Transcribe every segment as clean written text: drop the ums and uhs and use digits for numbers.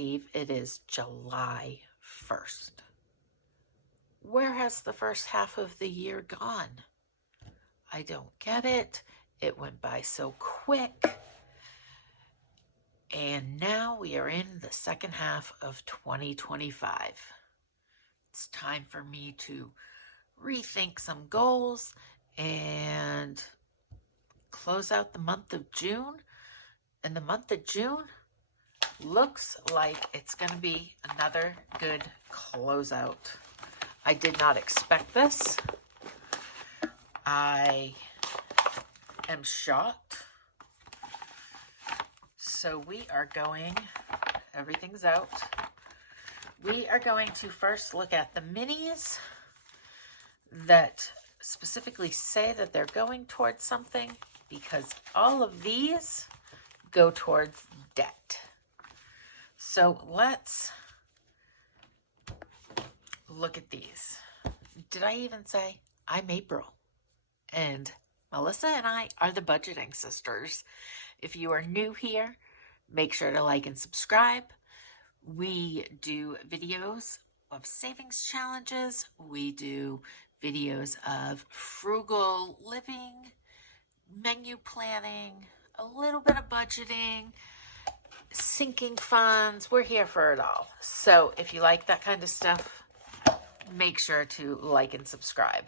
believe it is July 1st. Where has the first half of the year gone? I don't get it. It went by so quick. And now we are in the second half of 2025. It's time for me to rethink some goals and close out the month of June. And the month of June looks like it's going to be another good closeout. I did not expect this. I am shocked. So we are going, everything's out. We are going to first look at the minis that specifically say that they're going towards something, because all of these go towards debt. So let's look at these. Did I even say I'm April? And Melissa and I are the budgeting sisters. If you are new here, make sure to like and subscribe. We do videos of savings challenges. We do videos of frugal living, menu planning, a little bit of budgeting, sinking funds. We're here for it all. So if you like that kind of stuff, make sure to like and subscribe.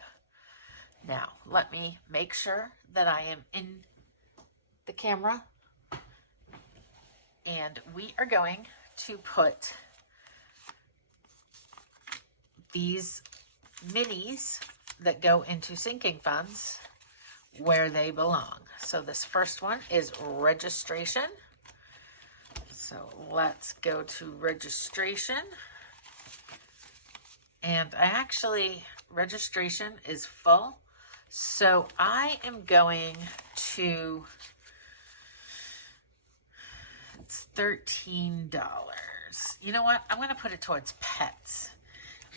Now, let me make sure that I am in the camera. And we are going to put these minis that go into sinking funds where they belong. So this first one is registration. So let's go to registration. And registration is full. So I am going to, it's $13. You know what? I'm going to put it towards pets,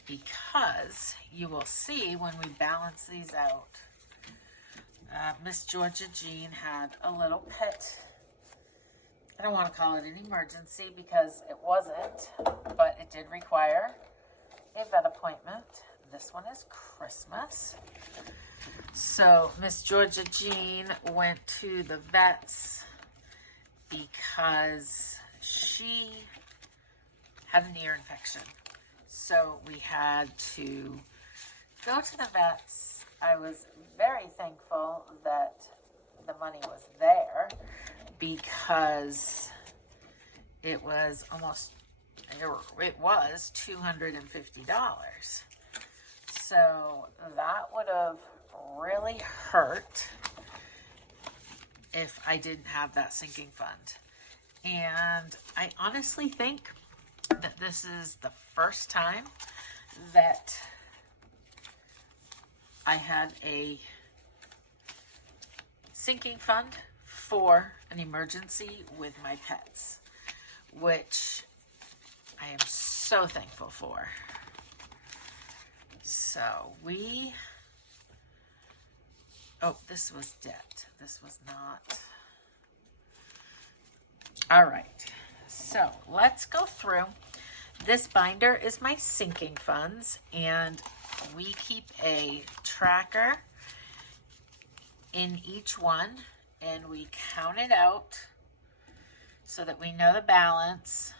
because you will see when we balance these out, Miss Georgia Jean had a little pet. I don't want to call it an emergency because it wasn't, but it did require a vet appointment. This one is Christmas. So Miss Georgia Jean went to the vets because she had an ear infection. So we had to go to the vets. I was very thankful that the money was there, because it was $250. So that would have really hurt if I didn't have that sinking fund. And I honestly think that this is the first time that I had a sinking fund for an emergency with my pets, which I am so thankful for. So this was debt. This was not. All right. So let's go through. This binder is my sinking funds, and we keep a tracker in each one, and we count it out so that we know the balance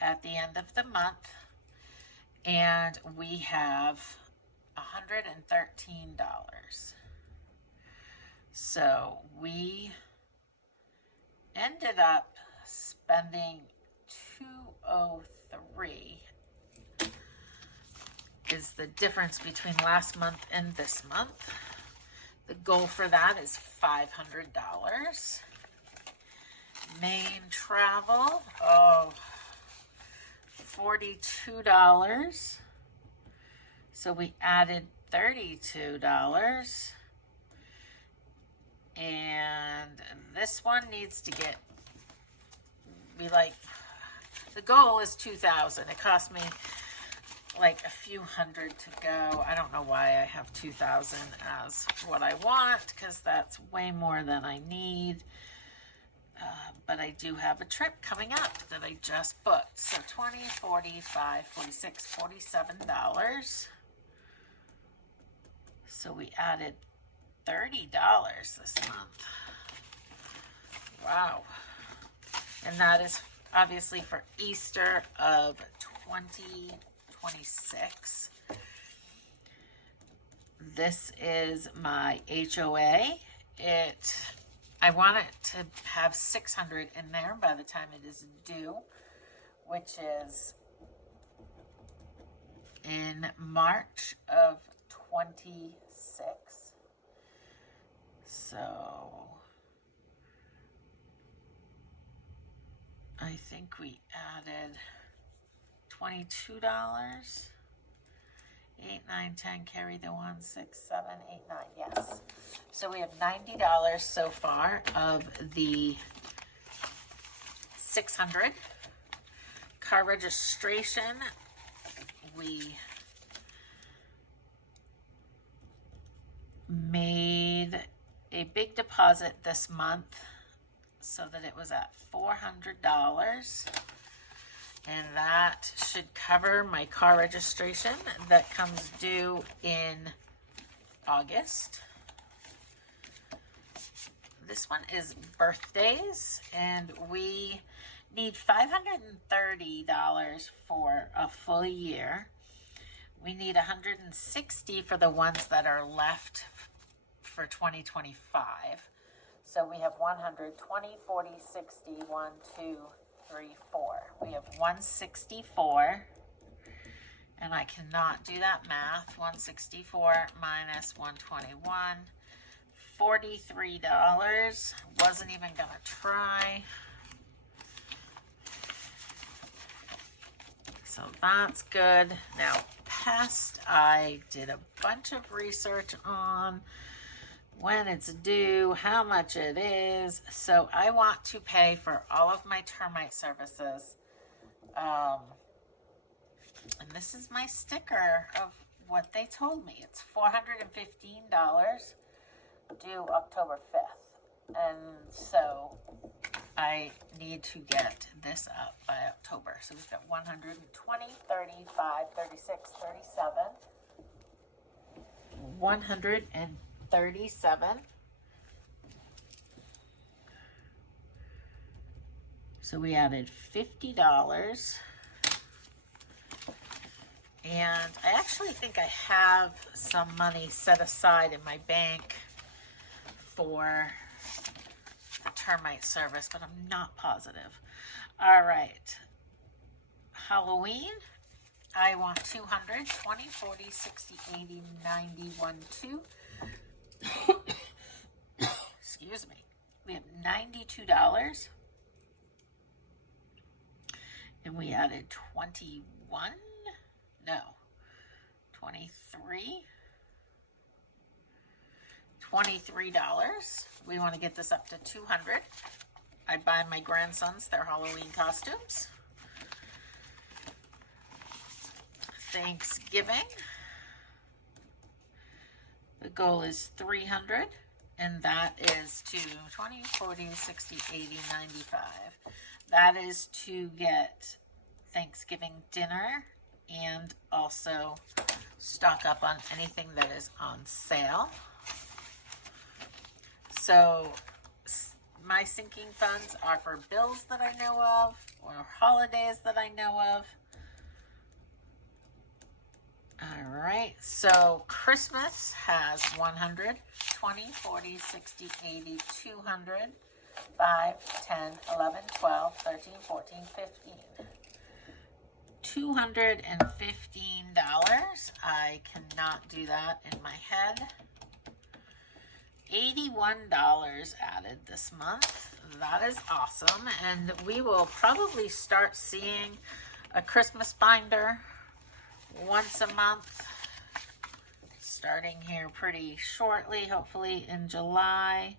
at the end of the month. And we have $113. So we ended up spending $203 is the difference between last month and this month. The goal for that is $500. Main travel, $42. So we added $32. And this one needs to the goal is $2,000. It cost me like a few hundred to go. I don't know why I have $2,000 as what I want, because that's way more than I need. But I do have a trip coming up that I just booked. So $20, $45, $46, $47. So we added $30 this month. Wow. And that is obviously for Easter of 2026. This is my HOA. I want it to have 600 in there by the time it is due, which is in March of 26. So I think we added $22. 8, 9, 10, carry the 1, 6, 7, 8, 9, yes. So we have $90 so far of the 600. Car registration, we made a big deposit this month so that it was at $400. And that should cover my car registration that comes due in August. This one is birthdays, and we need $530 for a full year. We need $160 for the ones that are left for 2025. So we have 100, 20, 40, 60, 1, 2, 3, 4. We have 164, and I cannot do that math. 164 minus 121, $43. Wasn't even gonna try. So that's good. Now, pest, I did a bunch of research on when it's due, how much it is. So I want to pay for all of my termite services. And this is my sticker of what they told me. It's $415 due October 5th. And so I need to get this up by October. So we've got 120, 35, 36, 37. 137. So we added $50. And I actually think I have some money set aside in my bank for the termite service, but I'm not positive. All right. Halloween. I want 200, 20, 40, 60, 80, 90, 1, 2. Excuse me. We have $92. And we added 21. No. 23. $23. We want to get this up to 200. I buy my grandsons their Halloween costumes. Thanksgiving. The goal is 300, and that is to 20, 40, 60, 80, 95. That is to get Thanksgiving dinner and also stock up on anything that is on sale. So my sinking funds are for bills that I know of or holidays that I know of. All right, so Christmas has 100, 20, 40, 60, 80, 200, 5, 10, 11, 12, 13, 14, 15. $215. I cannot do that in my head. $81 added this month. That is awesome. And we will probably start seeing a Christmas binder once a month, starting here pretty shortly, hopefully in July.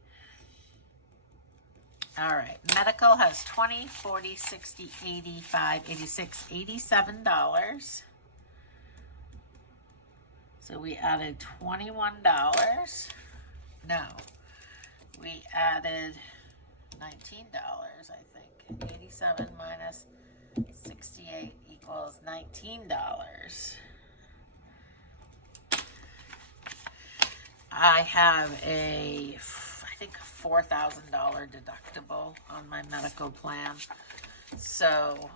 All right, medical has 20, 40, 60, 85, 86, $87. So we added $21. No, we added $19, I think. 87 minus 68 equals $19. I have I think $4,000 deductible on my medical plan. So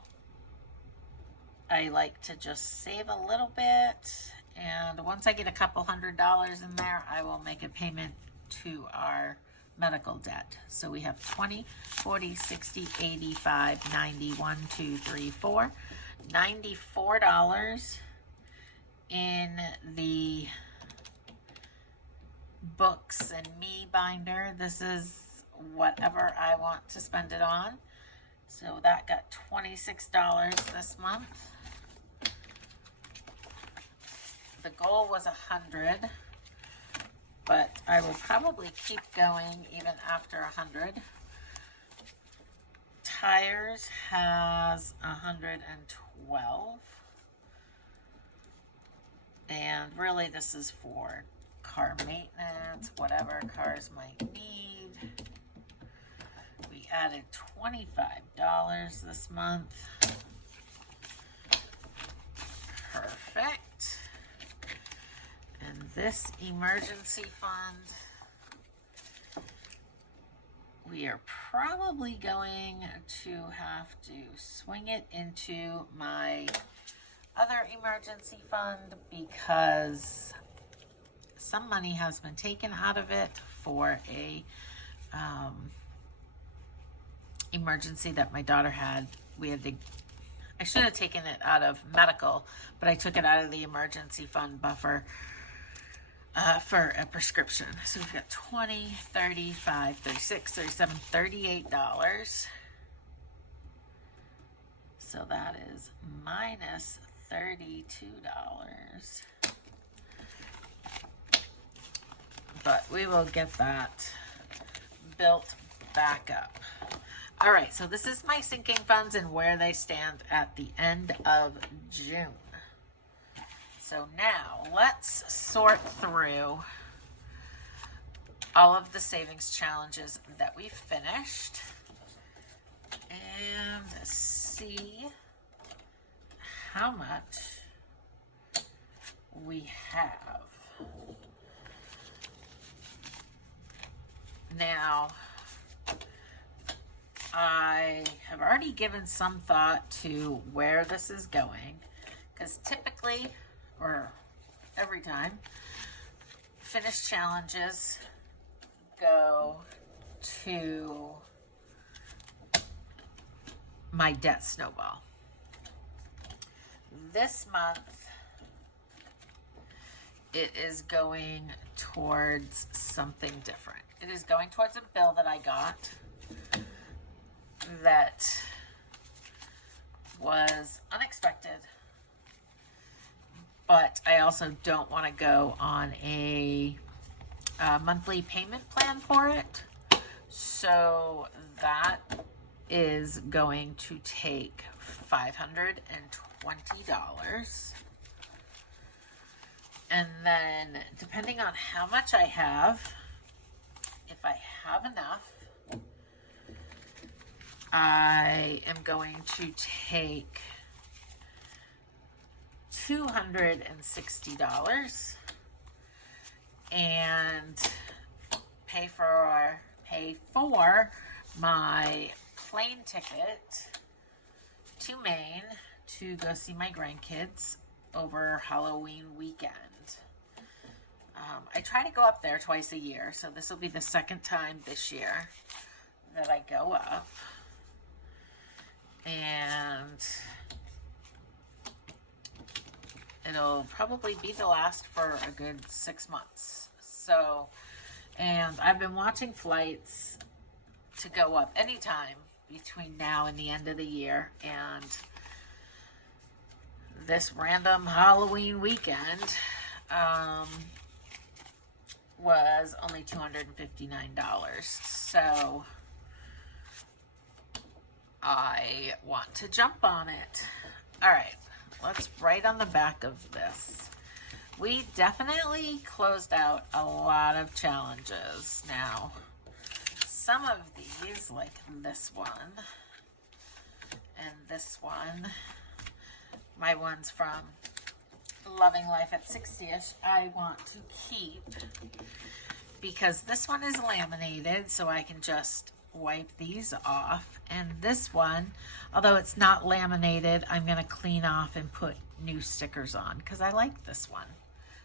I like to just save a little bit. And once I get a couple $100 in there, I will make a payment to our medical debt. So we have 20, 40, 60, 85, 90, 1, 2, 3, 4, $94 in the books and me binder. This is whatever I want to spend it on. So that got $26 this month. The goal was 100, but I will probably keep going even after 100. Tires has 112. And really this is for car maintenance, whatever cars might need. We added $25 this month. Perfect. And this emergency fund, we are probably going to have to swing it into my other emergency fund because some money has been taken out of it for a emergency that my daughter had. I should have taken it out of medical, but I took it out of the emergency fund buffer for a prescription. So we've got 20, 35, 36, 37, $38. So that is minus $32. But we will get that built back up. All right, so this is my sinking funds and where they stand at the end of June. So now let's sort through all of the savings challenges that we've finished and see how much we have. Now, I have already given some thought to where this is going, because typically, or every time, finished challenges go to my debt snowball. This month, it is going towards something different. It is going towards a bill that I got that was unexpected, but I also don't want to go on a monthly payment plan for it. So that is going to take $520. And then depending on how much I have, if I have enough, I am going to take $260 and pay for my plane ticket to Maine to go see my grandkids over Halloween weekend. I try to go up there twice a year, so this will be the second time this year that I go up. And it'll probably be the last for a good 6 months. So, and I've been watching flights to go up anytime between now and the end of the year. And this random Halloween weekend was only $259. So I want to jump on it. All right, let's write on the back of this. We definitely closed out a lot of challenges now. some of these, like this one and this one, my ones from Loving Life at 60ish, I want to keep because this one is laminated, so I can just wipe these off. And this one, although it's not laminated, I'm going to clean off and put new stickers on because I like this one.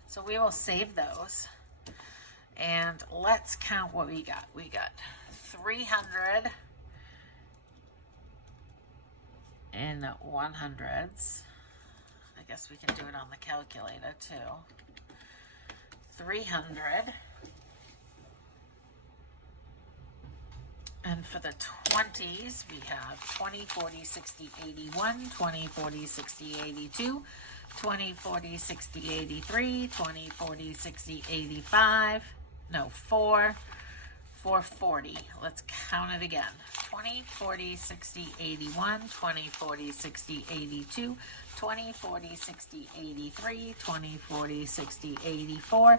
So we will save those. And let's count what we got. We got 300 in 100s. I guess we can do it on the calculator too. 300. And for the 20s, we have 20, 40, 60, 81, 20, 40, 60, 82, 20, 40, 60, 83, 20, 40, 60, 85, no, 440. Let's count it again. 20, 40, 60, 81, 20, 40, 60, 82, 20, 40, 60, 83, 20, 40, 60, 84,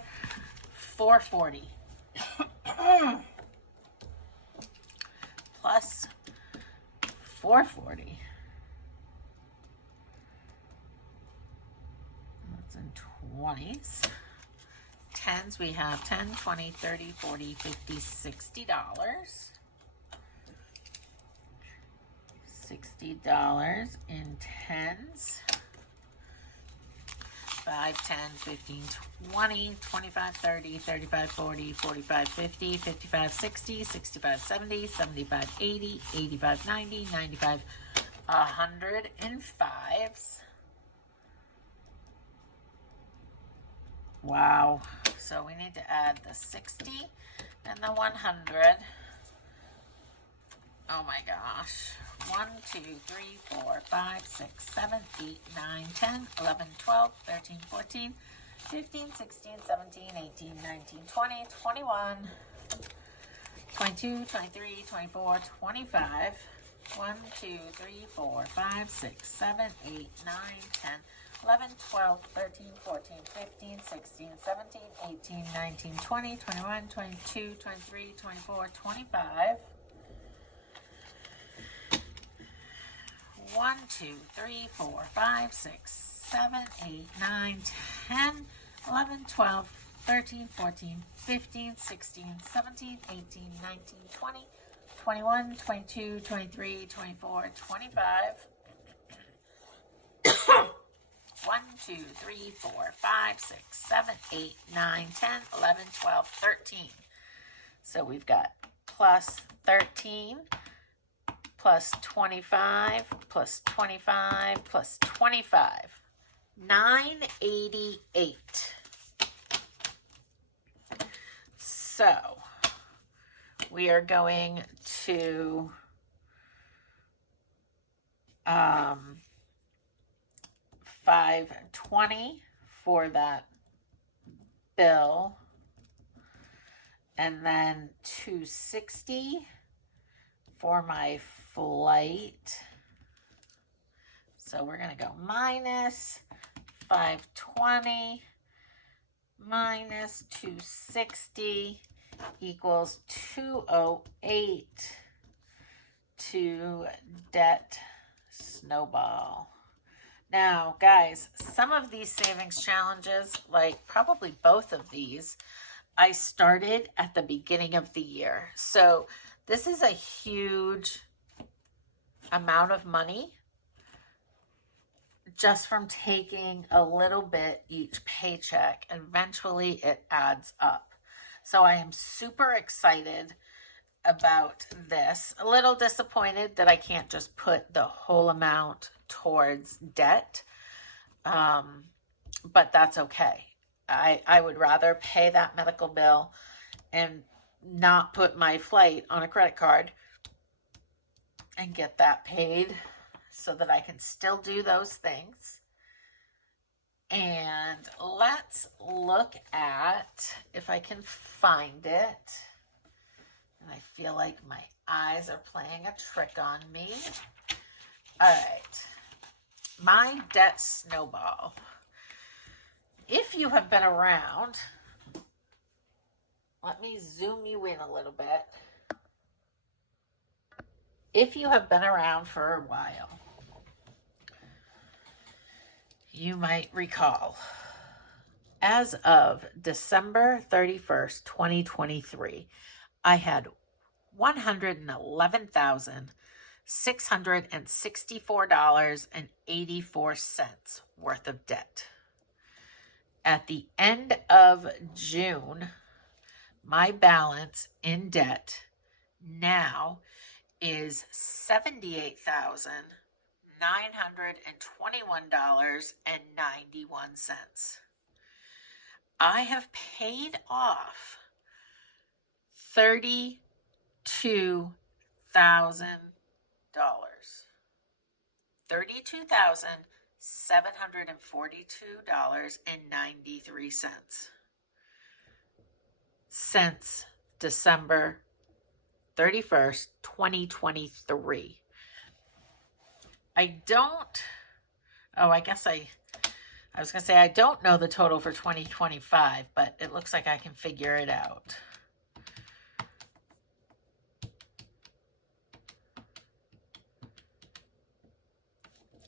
440. Plus 440. That's in 20s. 10s, we have 10, 20, 30, 40, 50, $60. $60 in 10s. 5, 10, 15, 20, 25, 30, 35, 40, 45, 50, 55, 60, 65, 70, 75, 80, 85, 90, 95, 100 in 5s. Wow. So we need to add the 60 and the 100. Oh my gosh. 1, 2, 3, 4, 5, 6, 7, 8, 9, 10, 11, 12, 13, 14, 15, 16, 17, 18, 19, 20, 21, 22, 23, 24, 25. 1, 2, 3, 4, 5, 6, 7, 8, 9, 10, 11, 12, 13, 14, 15, 16, 17, 18, 19, 20, 21, 22, 23, 24, 25. 1, 2, 3, 4, 5, 6, 7, 8, 9, 10, 11, 12, 13, 14, 15, 16, 17, 18, 19, 20, 21, 22, 23, 24, 25. 1, 2, 3, 4, 5, 6, 7, 8, 9, 10, 11, 12, 13. So we've got plus 13, plus 25, plus 25, plus 25. 988. So we are going to $520 for that bill, and then $260 for my flight. So we're going to go minus 520 minus 260 equals 208 to debt snowball. Now, guys, some of these savings challenges, like probably both of these, I started at the beginning of the year. So this is a huge amount of money just from taking a little bit each paycheck. Eventually it adds up. So I am super excited about this. A little disappointed that I can't just put the whole amount towards debt, but that's okay. I would rather pay that medical bill and not put my flight on a credit card and get that paid so that I can still do those things. And let's look at, if I can find it, and I feel like my eyes are playing a trick on me. All right, my debt snowball. If you have been around, let me zoom you in a little bit. If you have been around for a while, you might recall, as of December 31st, 2023, I had $111,664.84 worth of debt. At the end of June, my balance in debt now is $78,921.91. I have paid off $32,000. $32,742.93 since December 31st, 2023. I was going to say I don't know the total for 2025, but it looks like I can figure it out.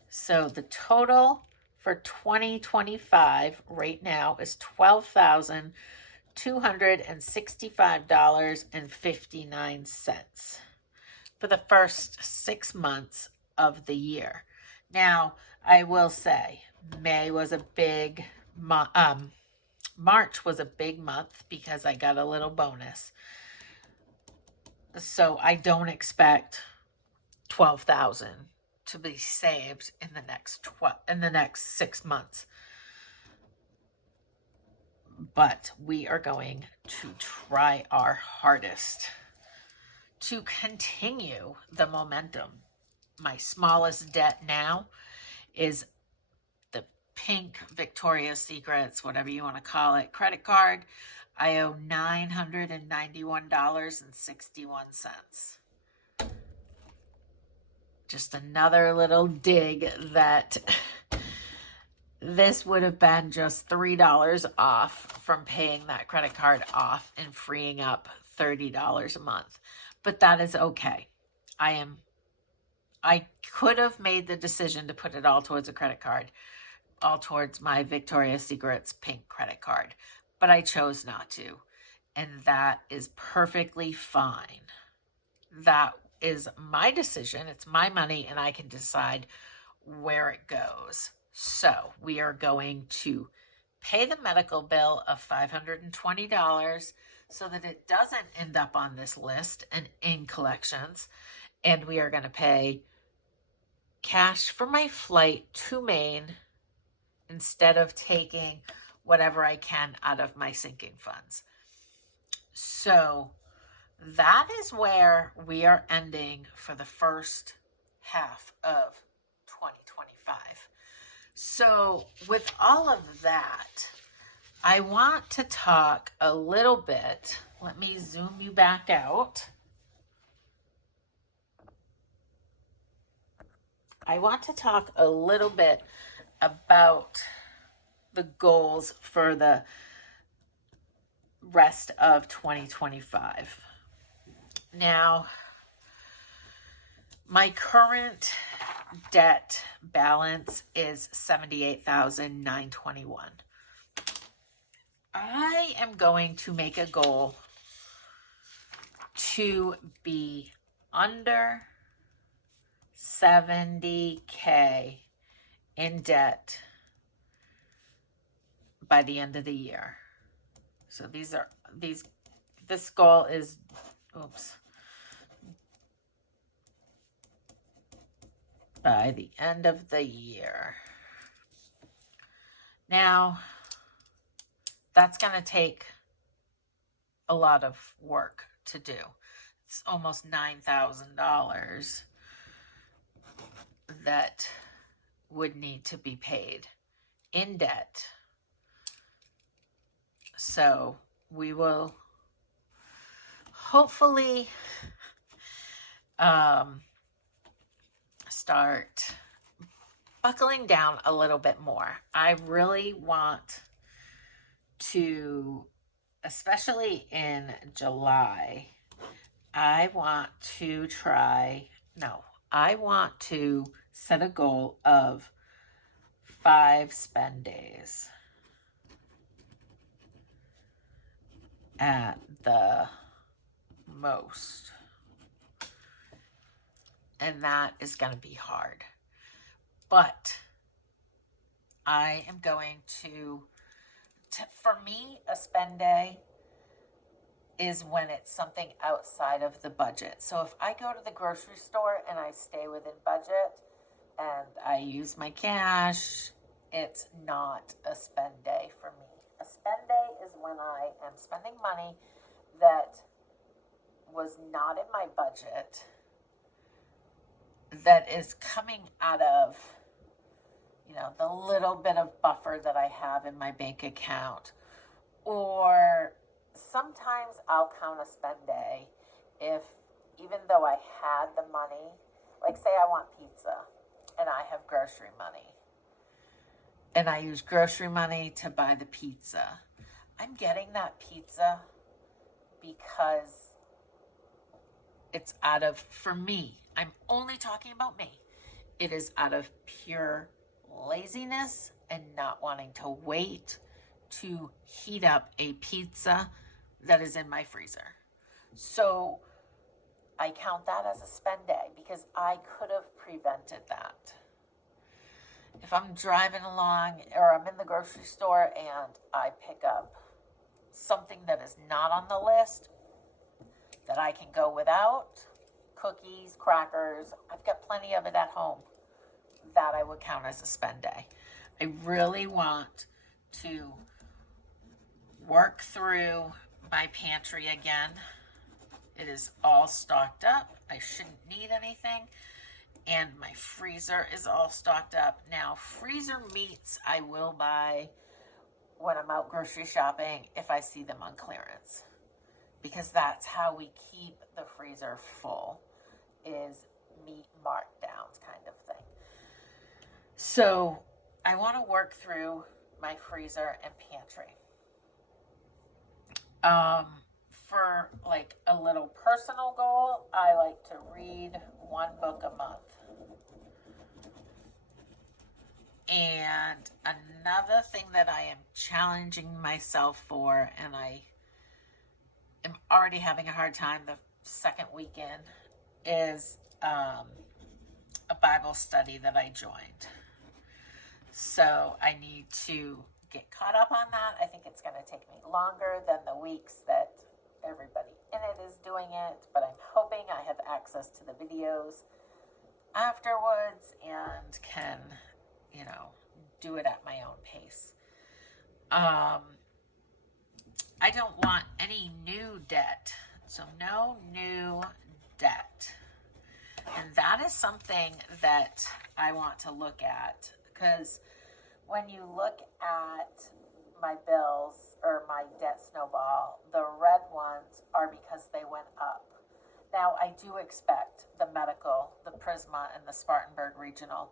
So the total for 2025 right now is $12,265.59 for the first 6 months of the year. Now, I will say March was a big month because I got a little bonus. So I don't expect $12,000 to be saved in the next 6 months. But we are going to try our hardest to continue the momentum. My smallest debt now is the pink Victoria's Secrets, whatever you want to call it, credit card. I owe $991.61. Just another little dig that this would have been just $3 off from paying that credit card off and freeing up $30 a month. But that is okay. I could have made the decision to put it all towards a credit card, all towards my Victoria's Secrets pink credit card, but I chose not to. And that is perfectly fine. That is my decision. It's my money, and I can decide where it goes. So we are going to pay the medical bill of $520 so that it doesn't end up on this list and in collections. And we are going to pay cash for my flight to Maine instead of taking whatever I can out of my sinking funds. So that is where we are ending for the first half of 2025. So with all of that, I want to talk a little bit. Let me zoom you back out. I want to talk a little bit about the goals for the rest of 2025. Now, my current debt balance is $78,921. I am going to make a goal to be under $70K in debt by the end of the year. So this goal is, by the end of the year. Now, that's going to take a lot of work to do. It's almost $9,000 that would need to be paid in debt. So we will hopefully start buckling down a little bit more. I really want to, especially in July, I want to try No, I want to set a goal of 5 spend days at the most. And that is going to be hard. But I am going to for me, a spend day is when it's something outside of the budget. So if I go to the grocery store and I stay within budget and I use my cash, it's not a spend day for me. A spend day is when I am spending money that was not in my budget, that is coming out of, the little bit of buffer that I have in my bank account. Or sometimes I'll count a spend day if, even though I had the money, like say I want pizza and I have grocery money and I use grocery money to buy the pizza. I'm getting that pizza because it's out of, for me, I'm only talking about me. It is out of pure laziness and not wanting to wait to heat up a pizza that is in my freezer. So I count that as a spend day because I could have prevented that. If I'm driving along or I'm in the grocery store and I pick up something that is not on the list that I can go without, cookies, crackers, I've got plenty of it at home, that I would count as a spend day. I really want to work through my pantry again. It is all stocked up. I shouldn't need anything. And my freezer is all stocked up. Now, freezer meats I will buy when I'm out grocery shopping if I see them on clearance. Because that's how we keep the freezer full, is meat markdowns kind of thing. So I want to work through my freezer and pantry. For like a little personal goal, I like to read 1 book a month. And another thing that I am challenging myself for, and I am already having a hard time the second weekend, is a Bible study that I joined. So I need to get caught up on that. I think it's going to take me longer than the weeks that everybody in it is doing it, but I'm hoping I have access to the videos afterwards and can, do it at my own pace. I don't want any new debt. So no new debt. And that is something that I want to look at, because when you look at my bills or my debt snowball, the red ones are because they went up. Now, I do expect the medical, the Prisma, and the Spartanburg Regional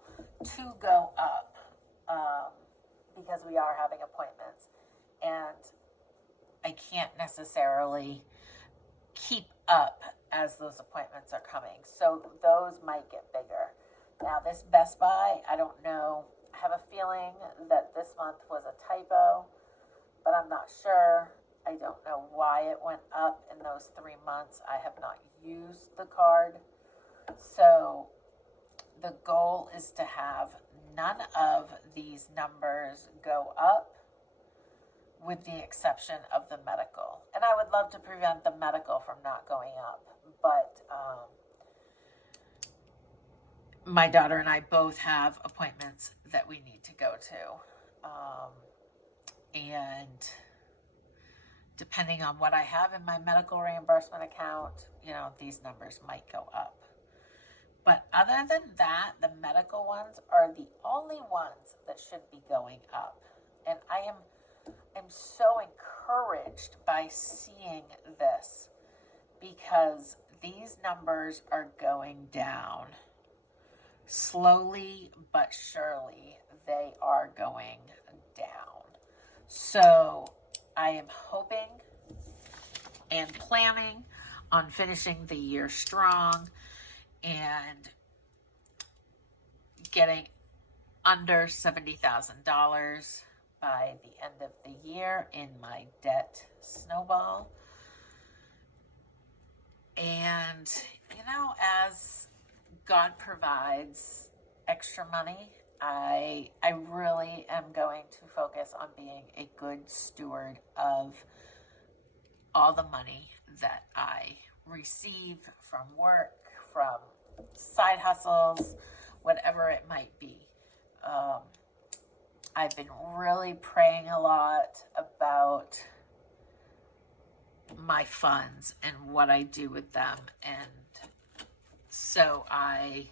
to go up because we are having appointments. And I can't necessarily keep up as those appointments are coming. So those might get bigger. Now, this Best Buy, I don't know. I have a feeling that this month was a typo, but I'm not sure. I don't know why it went up in those 3 months. I have not used the card. So the goal is to have none of these numbers go up, with the exception of the medical. And I would love to prevent the medical from not going up, but my daughter and I both have appointments that we need to go to. And depending on what I have in my medical reimbursement account, these numbers might go up. But other than that, the medical ones are the only ones that should be going up. And I'm so encouraged by seeing this, because these numbers are going down. Slowly but surely, they are going down. So I am hoping and planning on finishing the year strong and getting under $70,000 by the end of the year in my debt snowball. And, you know, as God provides extra money, I really am going to focus on being a good steward of all the money that I receive from work, from side hustles, whatever it might be. I've been really praying a lot about my funds and what I do with them, and so I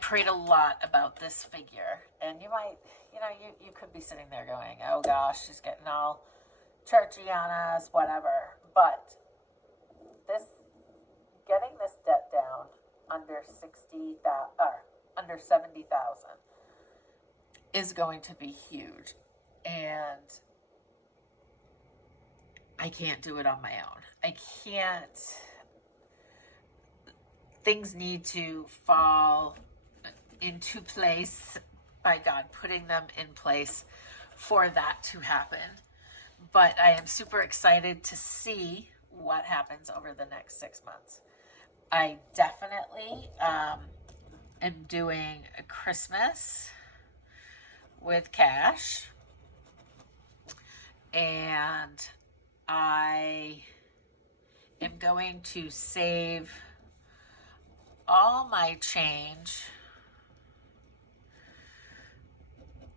prayed a lot about this figure. And you might, you could be sitting there going, oh gosh, she's getting all churchy on us, whatever. But getting this debt down under 70,000 is going to be huge. And I can't do it on my own. I can't. Things need to fall into place by God putting them in place for that to happen. But I am super excited to see what happens over the next 6 months. I definitely am doing a Christmas with cash, and I am going to save all my change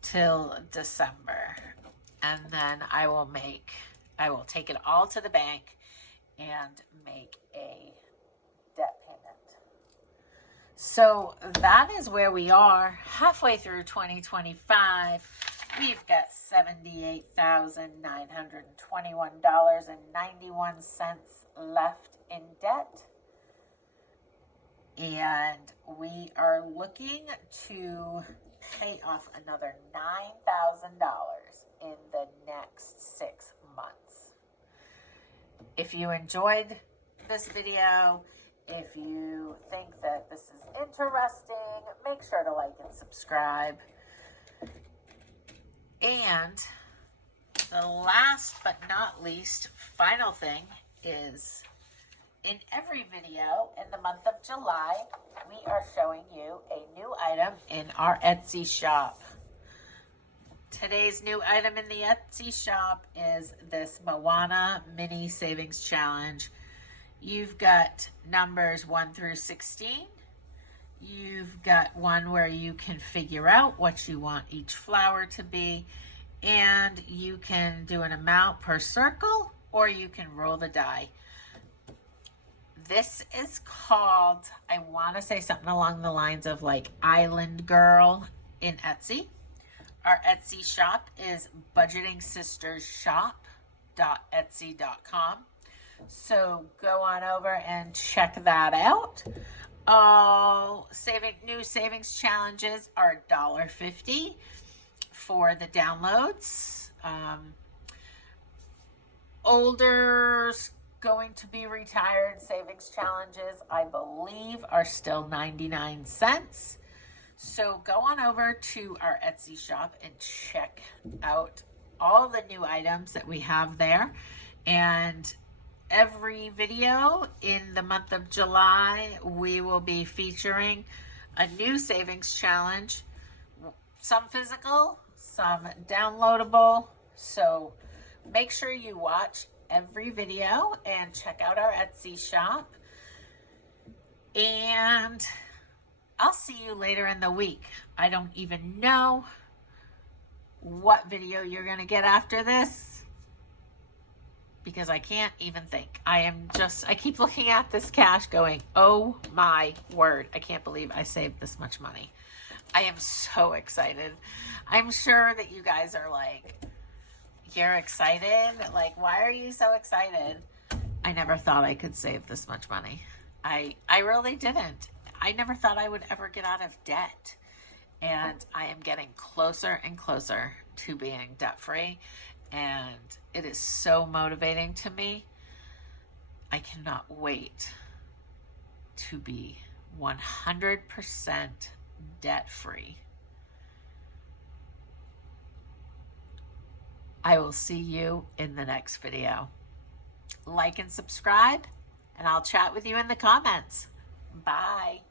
till December, and then I will take it all to the bank and make a debt payment. So that is where we are halfway through 2025. We've got $78,921.91 left in debt. And we are looking to pay off another $9,000 in the next 6 months. If you enjoyed this video, if you think that this is interesting, make sure to like and subscribe. And the last but not least, final thing is, in every video in the month of July, we are showing you a new item in our Etsy shop. Today's new item in the Etsy shop is this Moana Mini Savings Challenge. You've got numbers 1 through 16. You've got one where you can figure out what you want each flower to be, and you can do an amount per circle, or you can roll the die. This is called, I want to say something along the lines of like Island Girl in Etsy. Our Etsy shop is budgetingsistersshop.etsy.com. So go on over and check that out. All new savings challenges are $1.50 for the downloads. Older going to be retired savings challenges, I believe, are still 99 cents. So go on over to our Etsy shop and check out all the new items that we have there. And every video in the month of July, we will be featuring a new savings challenge, some physical, some downloadable. So make sure you watch every video and check out our Etsy shop. And I'll see you later in the week. I don't even know what video you're going to get after this, because I can't even think. I keep looking at this cash going, oh my word, I can't believe I saved this much money. I am so excited. I'm sure that you guys are like, you're excited? Like, why are you so excited? I never thought I could save this much money. I really didn't. I never thought I would ever get out of debt. And I am getting closer and closer to being debt-free. And it is so motivating to me. I cannot wait to be 100% debt-free. I will see you in the next video. Like and subscribe, and I'll chat with you in the comments. Bye.